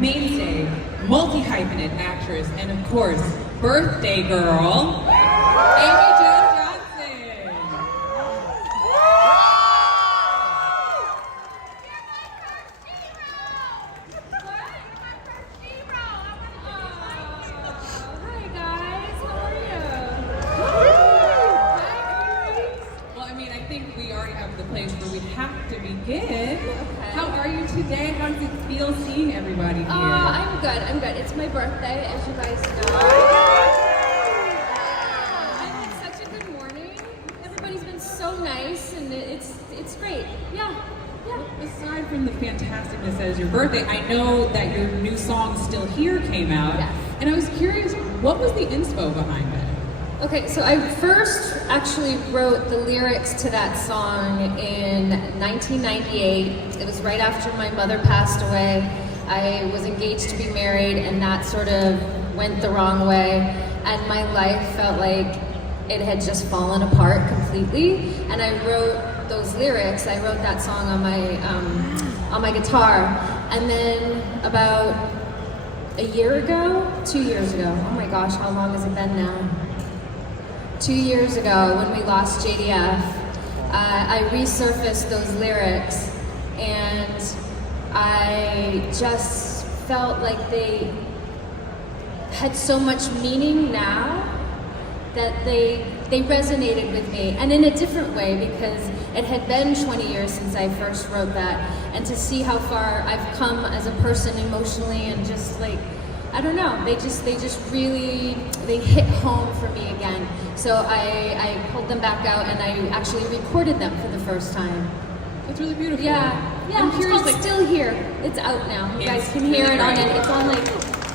mainstay, multi-hyphenate actress, and of course, birthday girl, Amy Jo Johnson. Hi guys, how are you? Well, I mean, I think we already have the place where we have to begin. Okay. How are you today? How does it feel seeing everybody here? I'm good. I'm good. It's my birthday, as you guys know. I had such a good morning. Everybody's been so nice, and it's great. Yeah. Aside from the fantasticness that is your birthday, I know that your new song "Still Here" came out, Yes. and I was curious, what was the inspo behind it? Okay, so I first actually wrote the lyrics to that song in 1998. It was right after my mother passed away. I was engaged to be married, and that sort of went the wrong way, and my life felt like it had just fallen apart completely. And I wrote those lyrics. I wrote that song on my guitar, and then about a year ago, 2 years ago. Oh my gosh, how long has it been now? 2 years ago, when we lost JDF, I resurfaced those lyrics, and I just felt like they had so much meaning now that they resonated with me, and in a different way, because it had been 20 years since I first wrote that, and to see how far I've come as a person emotionally, and just like, I don't know, they just really, they hit home for me again. So I pulled them back out, and I actually recorded them for the first time. It's really beautiful. Yeah, I'm it's curious, called like, Still Here. It's out now. You guys It's can hear really it on great. it. It's on like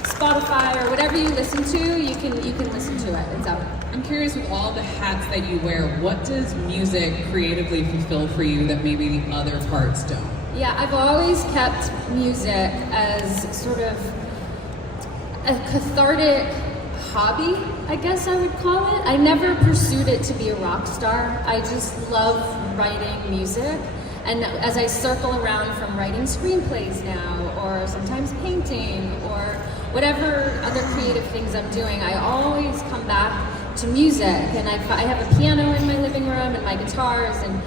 Spotify or whatever you listen to. You can listen to it. It's out. I'm curious, with all the hats that you wear, what does music creatively fulfill for you that maybe the other parts don't? Yeah, I've always kept music as sort of a cathartic hobby, I guess I would call it. I never pursued it to be a rock star. I just love writing music. And as I circle around from writing screenplays now, or sometimes painting, or whatever other creative things I'm doing, I always come back to music. And I have a piano in my living room, and my guitars, and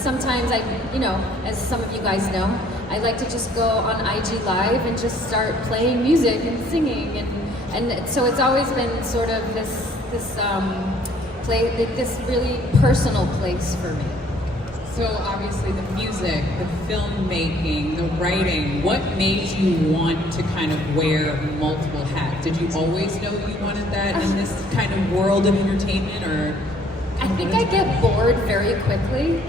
sometimes as some of you guys know, I like to just go on IG Live and just start playing music and singing, and so it's always been sort of this really personal place for me. So obviously the music, the filmmaking, the writing, what made you want to kind of wear multiple hats? Did you always know you wanted that in this kind of world of entertainment, or? I think I get bored very quickly.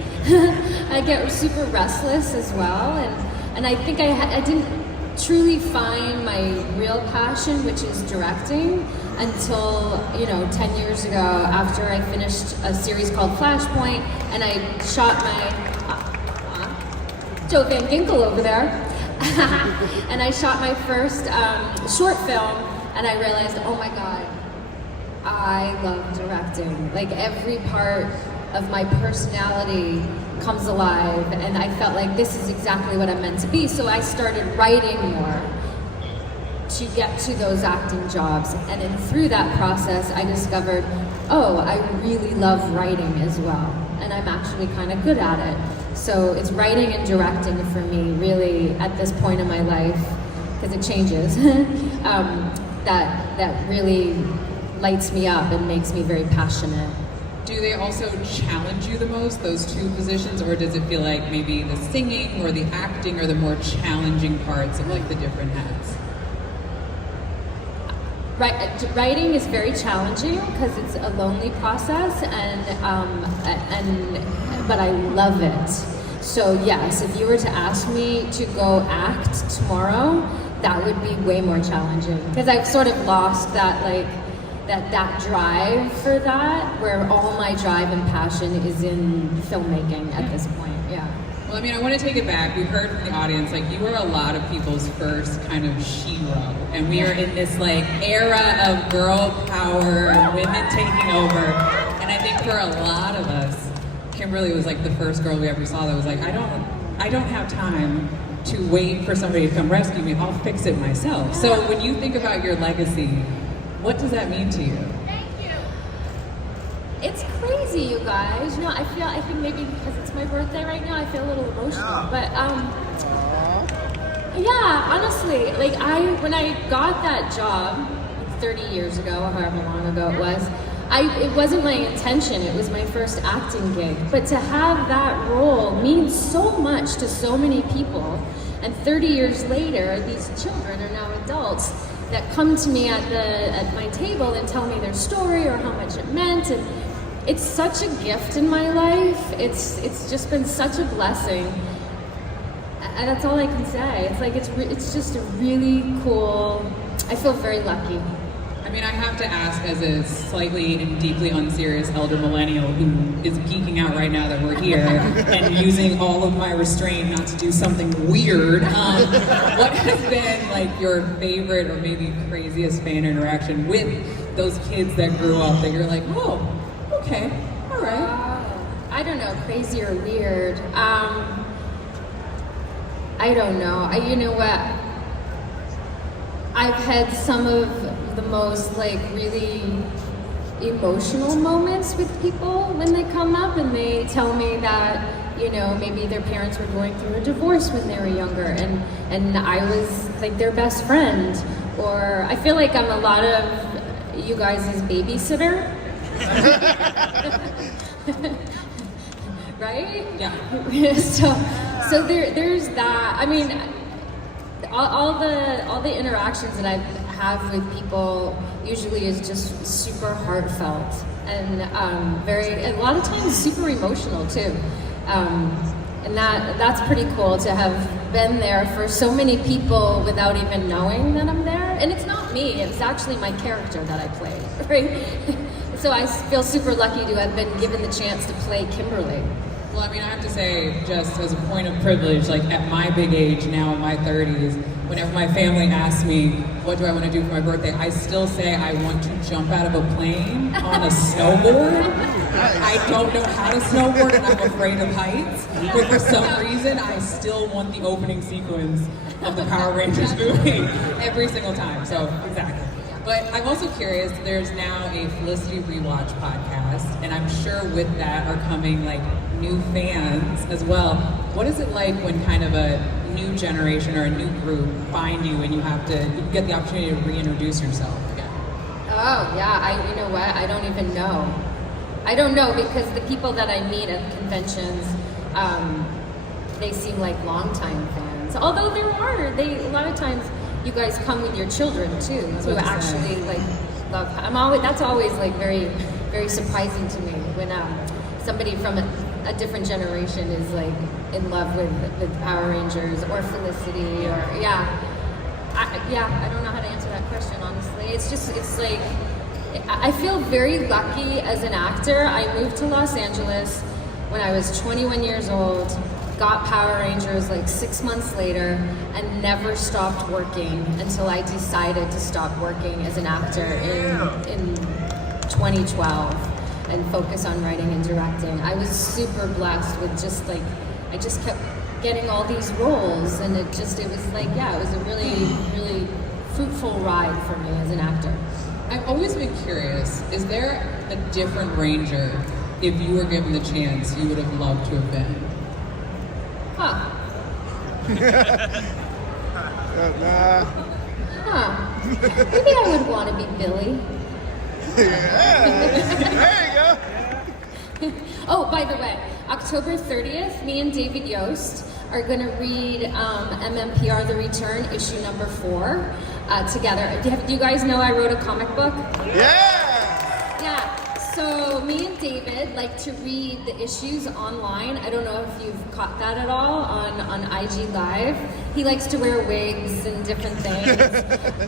I get super restless as well, and I think I didn't truly find my real passion, which is directing, until 10 years ago, after I finished a series called Flashpoint, and I shot my Joe Van Ginkel over there, and I shot my first short film, and I realized, oh my God, I love directing. Like, every part of my personality comes alive, and I felt like this is exactly what I'm meant to be. So I started writing more to get to those acting jobs, and then through that process I discovered, oh, I really love writing as well, and I'm actually kind of good at it. So it's writing and directing for me, really, at this point in my life, because it changes, that really lights me up and makes me very passionate. Do they also challenge you the most, those two positions, or does it feel like maybe the singing or the acting are the more challenging parts of like the different hats? Writing is very challenging because it's a lonely process, but I love it. So yes, if you were to ask me to go act tomorrow, that would be way more challenging, because I've sort of lost that that drive for that, where all my drive and passion is in filmmaking at this point. Yeah. Well, I mean, I want to take it back. We've heard from the audience, like, you were a lot of people's first kind of hero, and we are in this like era of girl power and women taking over. And I think for a lot of us, Kimberly was like the first girl we ever saw that was like, I don't have time to wait for somebody to come rescue me. I'll fix it myself. So when you think about your legacy, what does that mean to you? It's crazy, you guys. You know, I think maybe because it's my birthday right now, I feel a little emotional. But yeah, honestly, like when I got that job 30 years ago, or however long ago it was, it wasn't my intention. It was my first acting gig. But to have that role means so much to so many people. And 30 years later, these children are now adults that come to me at my table and tell me their story or how much it meant. And it's such a gift in my life. It's just been such a blessing. And that's all I can say. It's like it's just a really cool. I feel very lucky. I mean, I have to ask, as a slightly and deeply unserious elder millennial who is geeking out right now that we're here and using all of my restraint not to do something weird, what has been like your favorite or maybe craziest fan interaction with those kids that grew up that you're like, oh, okay, all right. I don't know, crazy or weird. I don't know. You know what? I've had some of the most like really emotional moments with people when they come up and they tell me that, you know, maybe their parents were going through a divorce when they were younger and I was like their best friend. Or I feel like I'm a lot of you guys' babysitter. Right? Yeah. So there's that. I mean, all the interactions that I have with people usually is just super heartfelt and a lot of times super emotional too. And that's pretty cool to have been there for so many people without even knowing that I'm there. And it's not me, it's actually my character that I play, right? So I feel super lucky to have been given the chance to play Kimberly. Well, I mean, I have to say, just as a point of privilege, like at my big age now, in my 30s, whenever my family asks me, what do I want to do for my birthday, I still say I want to jump out of a plane on a snowboard. I don't know how to snowboard and I'm afraid of heights, but for some reason, I still want the opening sequence of the Power Rangers movie every single time, so exactly. But I'm also curious, there's now a Felicity Rewatch podcast, and I'm sure with that are coming like new fans as well. What is it like when kind of a new generation or a new group find you and you get the opportunity to reintroduce yourself again? Oh yeah, you know what? I don't even know. I don't know because the people that I meet at conventions, they seem like longtime fans. Although a lot of times you guys come with your children too, who actually like love. That's always like very, very surprising to me when somebody from a different generation is like in love with Power Rangers or Felicity or I don't know how to answer that question honestly. It's like I feel very lucky as an actor. I moved to Los Angeles when I was 21 years old. Got Power Rangers like 6 months later and never stopped working until I decided to stop working as an actor in 2012 and focus on writing and directing. I was super blessed with I just kept getting all these roles and it was a really, really fruitful ride for me as an actor. I've always been curious, is there a different Ranger, if you were given the chance, you would have loved to have been? Huh. Maybe I would want to be Billy. Yeah. There you go. Oh, by the way, October 30th, me and David Yost are going to read MMPR The Return, issue number 4, together. Do you guys know I wrote a comic book? Yeah. Yeah. So me and David like to read the issues online. I don't know if you've caught that at all on IG Live. He likes to wear wigs and different things.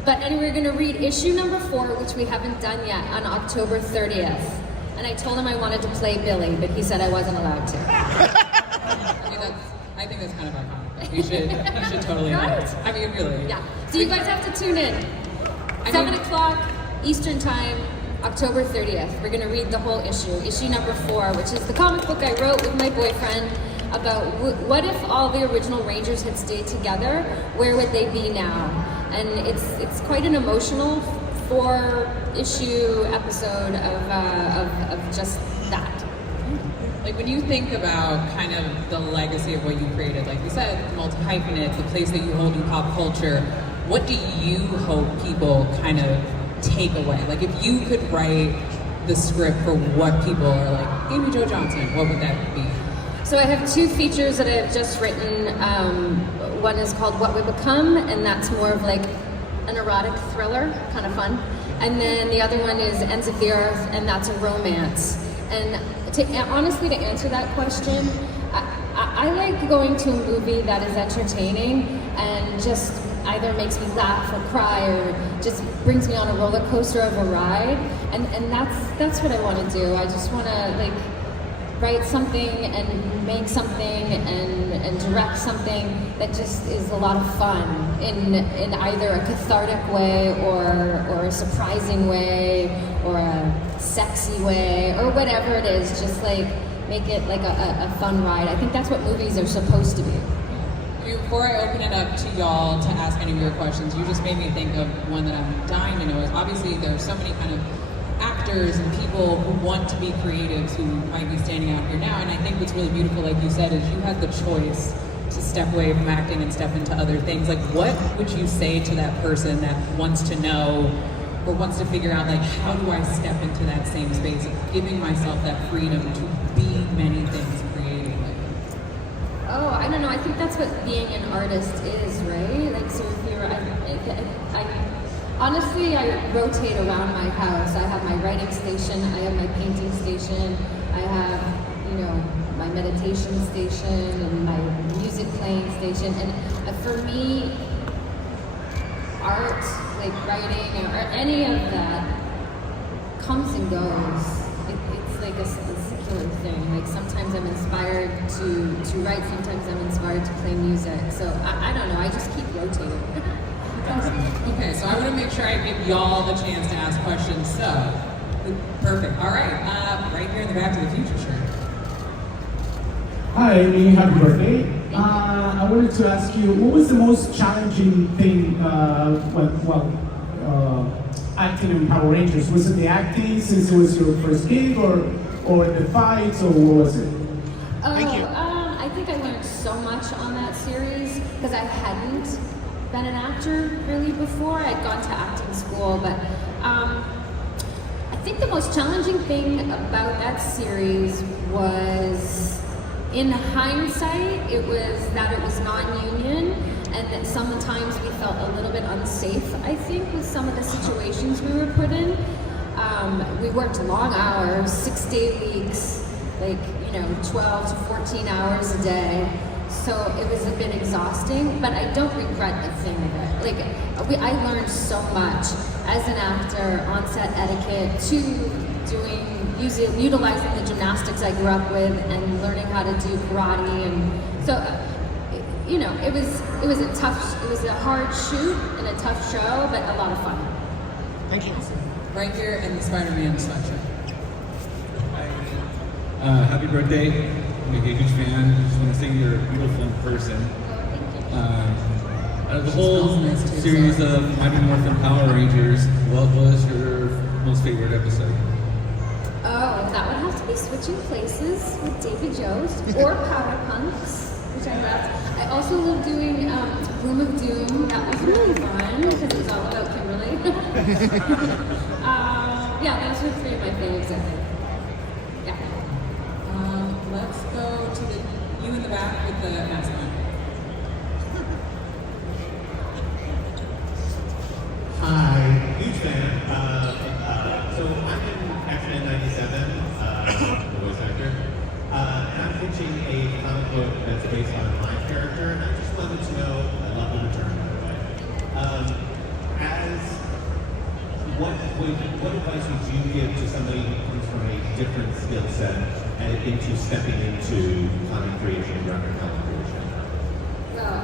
But anyway, we're going to read issue number 4, which we haven't done yet, on October 30th. And I told him I wanted to play Billy, but he said I wasn't allowed to. I think that's kind of iconic. You should totally Right? know. I mean, really. Yeah. So you guys have to tune in. 7 o'clock Eastern Time, October 30th. We're going to read the whole issue number 4, which is the comic book I wrote with my boyfriend about what if all the original Rangers had stayed together, where would they be now? And it's quite an emotional 4-issue episode of just that. Like when you think about kind of the legacy of what you created, like you said, multi-hyphenate, the place that you hold in pop culture, what do you hope people kind of take away? Like if you could write the script for what people are like, Amy Jo Johnson, what would that be? So I have 2 features that I've just written. One is called What We Become, and that's more of like an erotic thriller, kind of fun. And then the other one is Ends of the Earth, and that's a romance. And honestly, to answer that question, I like going to a movie that is entertaining and just either makes me laugh or cry or just brings me on a roller coaster of a ride. And that's what I want to do. I just want to like write something and make something and direct something that just is a lot of fun in either a cathartic way or a surprising way or a sexy way or whatever it is. Just like make it like a fun ride. I think that's what movies are supposed to be. Before I open it up to y'all to ask any of your questions, you just made me think of one that I'm dying to know. Is obviously there are so many kind of actors and people who want to be creatives who might be standing out here now. And I think what's really beautiful, like you said, is you had the choice to step away from acting and step into other things. Like what would you say to that person that wants to know or wants to figure out like how do I step into that same space of giving myself that freedom to be many things creatively? Oh, I don't know. I think that's what being an artist is, right? Like, so if you're, honestly, I rotate around my house. I have my writing station, I have my painting station, I have, you know, my meditation station and my music playing station. And for me, art, like writing or any of that, comes and goes. It's like a circular thing. Like sometimes I'm inspired to write, sometimes I'm inspired to play music. So I don't know, I just keep rotating. Okay, so I want to make sure I give y'all the chance to ask questions. So, perfect. All right, right here in the Back to the Future shirt. Hi, Amy. Happy birthday. I wanted to ask you, what was the most challenging thing acting in Power Rangers? Was it the acting since it was your first gig, or the fights, or what was it? Thank you. I think I learned so much on that series because I hadn't been an actor really before. I'd gone to acting school, but I think the most challenging thing about that series was, in hindsight, it was that it was non-union and that sometimes we felt a little bit unsafe, I think, with some of the situations we were put in. We worked long hours, 6-day weeks, like, 12 to 14 hours a day. So it was a bit exhausting, but I don't regret a thing of it. Like, I learned so much as an actor, on-set etiquette, to utilizing the gymnastics I grew up with and learning how to do karate. And so, it was a hard shoot and a tough show, but a lot of fun. Thank you. Right here in the Spider-Man sweatshirt. Happy birthday. I'm a huge fan. I just want to say you're beautiful in person. Out of the whole series of Mighty Morphin Power Rangers, what was your most favorite episode? Oh, that would have to be Switching Places with David Jost or Power Punks, which I loved. I also love doing Room of Doom. That was really fun because it was all about Kimberly. Yeah, those were 3 of my faves, I think. Yeah. Let's go to you in the back with the mask on. Hi, huge fan. So I'm in X-Men 97, the voice actor, and I'm pitching a comic book that's based on my character, and I just wanted to know, I love the return, by the way. What advice would you give to somebody who comes from a different skill set and into stepping into comic creation, record comic creation? Well,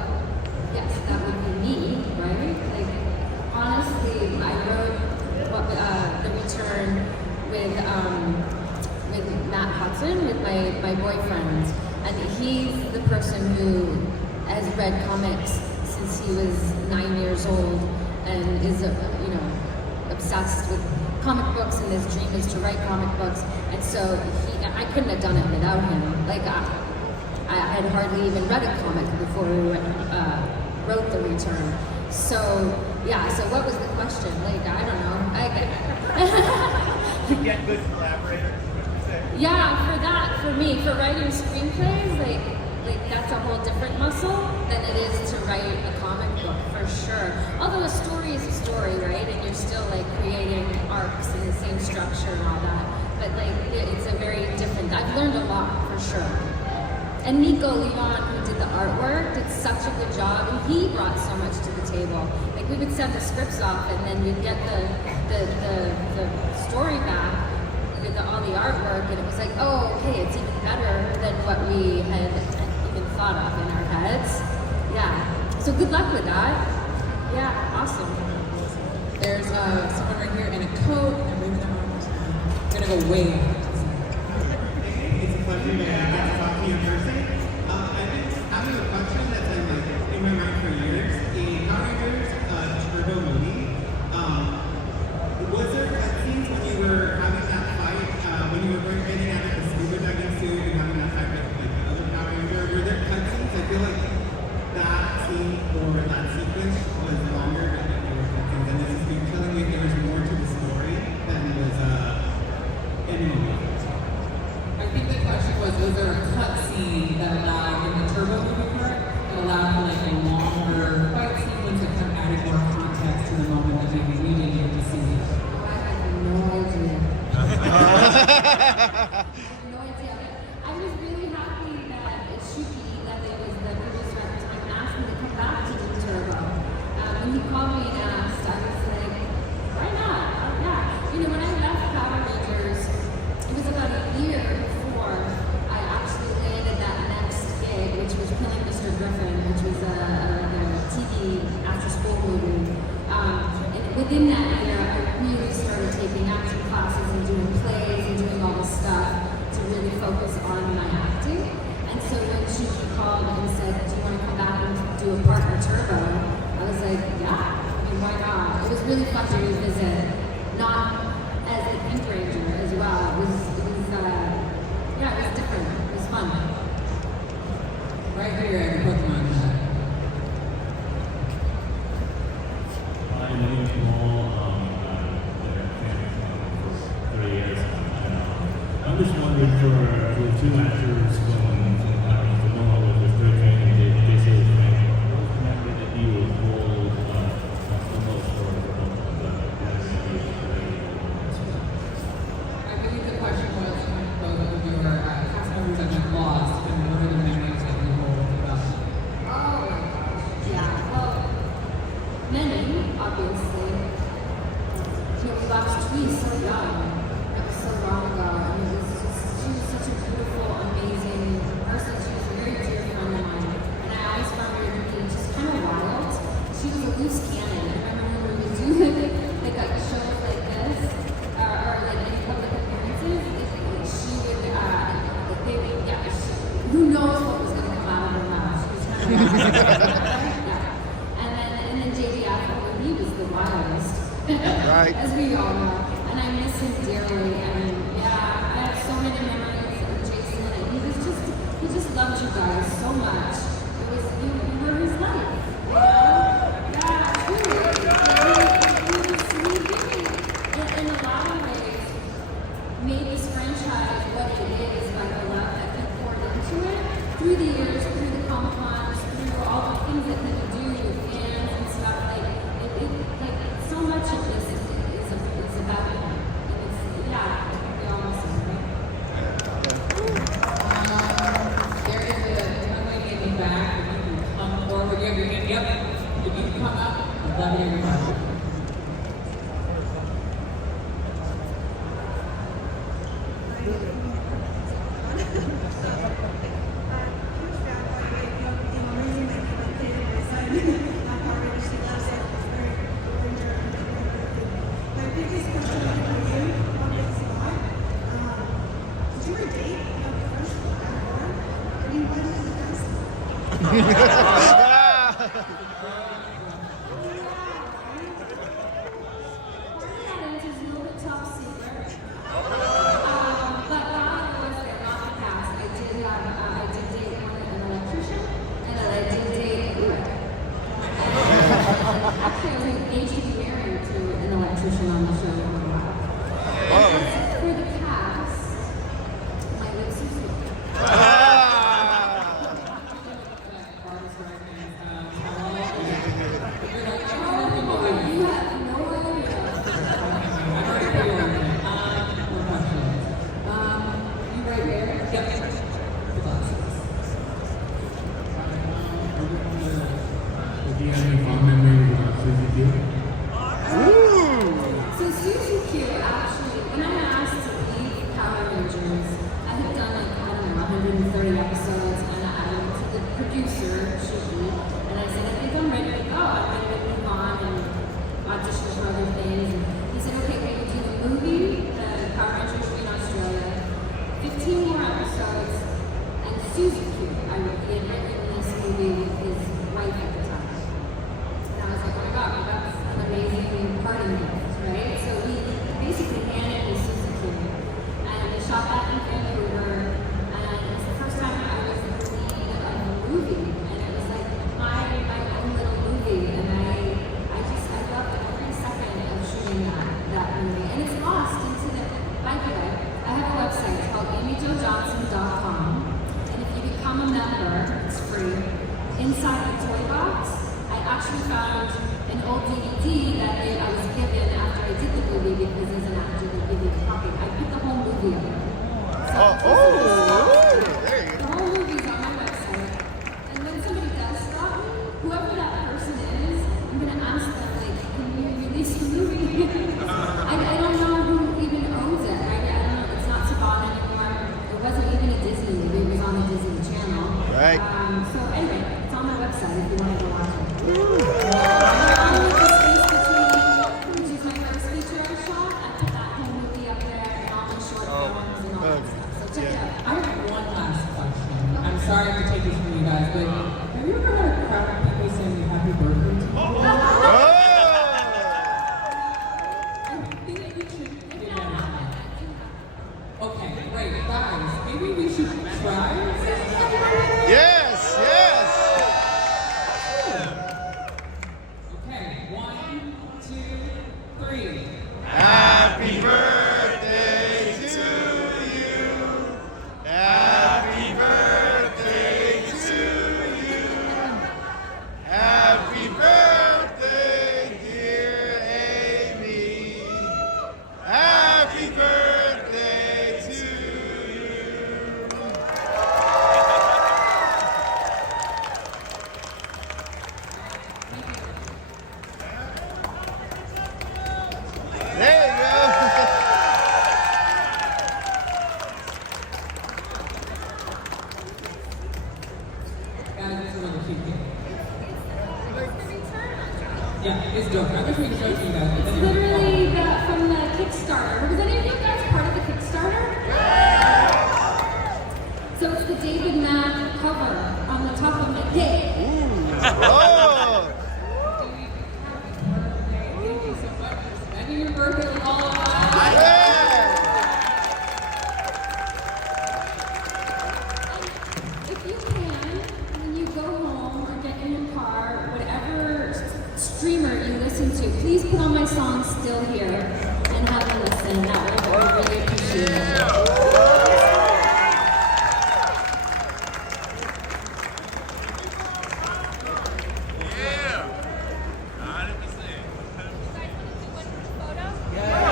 yes, that would be me, right? Like, honestly, I wrote The Return with Matt Hudson, with my boyfriend, And he's the person who has read comics since he was 9 years old and is, obsessed with comic books, and his dream is to write comic books. And so I couldn't have done it without him. Like I had hardly even read a comic before we wrote The Return. So yeah. So what was the question? Like I don't know. To get good collaborators, would you say? Yeah, for me, for writing screenplays, like that's a whole different muscle than it is to write a comic book, for sure. Although a story is a story, right? And you're still like creating arcs in the same structure and all that. But like it's a very different. I've learned a lot for sure. And Nico Leon, who did the artwork, did such a good job, and he brought so much to the table. Like we would send the scripts off, and then we'd get the story back with all the artwork, and it was like, oh, okay, it's even better than what we had even thought of in our heads. Yeah. So good luck with that. Yeah, awesome. There's someone right here in a coat and waving their arms. I'm gonna go wave. It's a pleasure to get to talk to you in person. I've been having a question that's been like in my mind for years. The Power Rangers Turbo movie. Was there cutscenes when you were having that fight, when you were getting out of the scuba diving suit and having that fight with like the other Power Ranger? Were there cutscenes? I feel like that scene or that sequence was longer than there were cutscenes, and this is you're telling me there was more to the story than was in the movie. I think the question was there a cut scene that allowed, in the Turbo movie part, that allowed for like a longer fight sequence that kind of added more context to the moment that maybe we didn't get to see? I have no idea. I have no idea. I was really happy that Shuki, that it was the producer at the time, asked me to come back to do Turbo. When he called me and asked, I was like, why not? Yeah. When I left Power Rangers, it was about a year before I actually landed that next gig, which was Killing Mr. Griffin, which was a TV after-school movie. And within that year, I really started taking acting classes and doing plays and doing all this stuff to really focus on my acting. And so when she called and said, do you want to come back and do a part in Turbo? I was like, yeah, why not? It was really fun to revisit, not as a Pink Ranger as well. It was different. It was fun. Right here at Pokemon. My name is Jamal. I've been a fan for 3 years. I'm just wondering for the two actors from Noah with their training, they say the training, what connected that you would hold the most for I believe the question was both of your cast members that you've lost, and what are the memories that you hold about them? Oh my gosh. Yeah. Well, many, obviously. We lost Tweez so young. It was so long ago. And it was just, she was such a beautiful, amazing person. She was a very dear friend of mine. And I always found her to be just kind of wild. She was a loose cannon. I remember when we would do like shows like this, or like any public appearances, she would, who knows what was going to come out of her mouth. She was kind of wild. Yeah. And then JD Apple, he was the wildest. Right. As we all know. And I miss him dearly. And yeah, I have so many memories of Jason. And he just loved you guys so much. You were his life. You know? Yeah, truly. In a lot of ways, made this franchise what it is by the love that he poured into it through the years, through the Comic-Cons, through all the things that he would do with fans and stuff. Like so much of this is about him. And it's, yeah, we all miss him, right? There is a young lady in the back. If you can come forward, you have your hand. Yep. If you can come up, I'd love to hear your question. parting gift, right? So we basically handed it to Susie Q. And we shot that in Vancouver. And it was the first time I was in the lead of a movie. And it was like my own little movie. And I loved every second of shooting that movie. And it's lost into the, by the way, I have a website, it's called amyjojohnson.com. And if you become a member, it's free. Inside the toy box, I actually found an old DVD that I was given after I did the movie, because as an actor they give you a copy. I put the whole movie up there. So There you the whole movie's on my website. And when somebody does stop me, whoever that person is, I'm gonna ask them, like, can you release the movie? I don't know who even owns it. I don't know. It's not Saban anymore. It wasn't even a Disney movie. It was on the Disney Channel. Right. So anyway, it's on my website if you want to go watch it. On with the Space Between, which is my first feature I shot. I put that whole movie up there and all my short films and all that stuff. So check it out. I have one last question. I'm sorry to take this from you guys, but have you ever had a crowd of people saying happy birthday to you? I think that you should give that a shot. Okay, great. Guys, maybe we should try saying happy birthday. Yes, yes. Okay, 1, 2, 3. Happy birthday to you. Happy birthday to you. Happy birthday, dear Amy. Happy birthday to you. There you go. Guys, it's a really cute game. Yeah, it's dope. I wish we could show it to you guys. But then Literally from the Kickstarter. Was any of you guys part of the Kickstarter? So it's the David Mack cover on the top of the cake. Oh. Thank you so much for spending your birthday with all of us. Yeah. If you can, when you go home or get in your car, whatever streamer you listen to, please put on my song Still Here and have a listen. That would be really appreciated.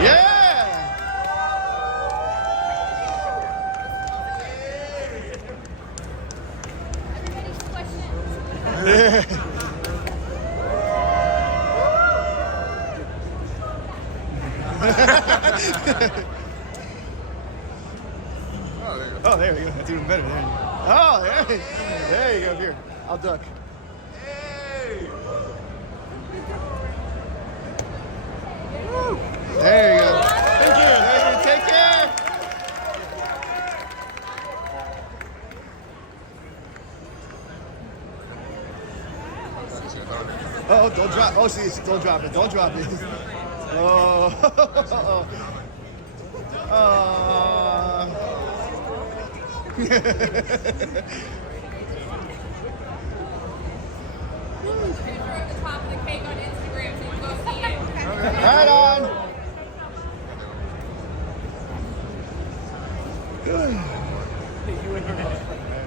Yeah. Oh, there you go. That's even better. There you go. Oh, there you go. Here, I'll duck. Woo. There you go. Thank you. Thank you. Take care. Oh, don't drop. Oh, see, don't drop it. Don't drop it. Oh. Right on.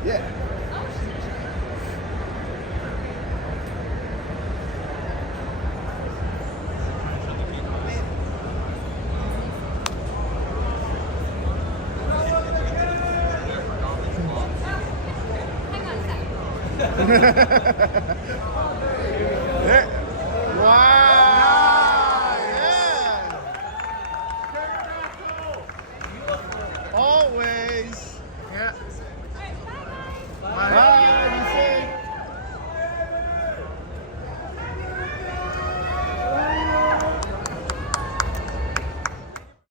Yeah. Wow.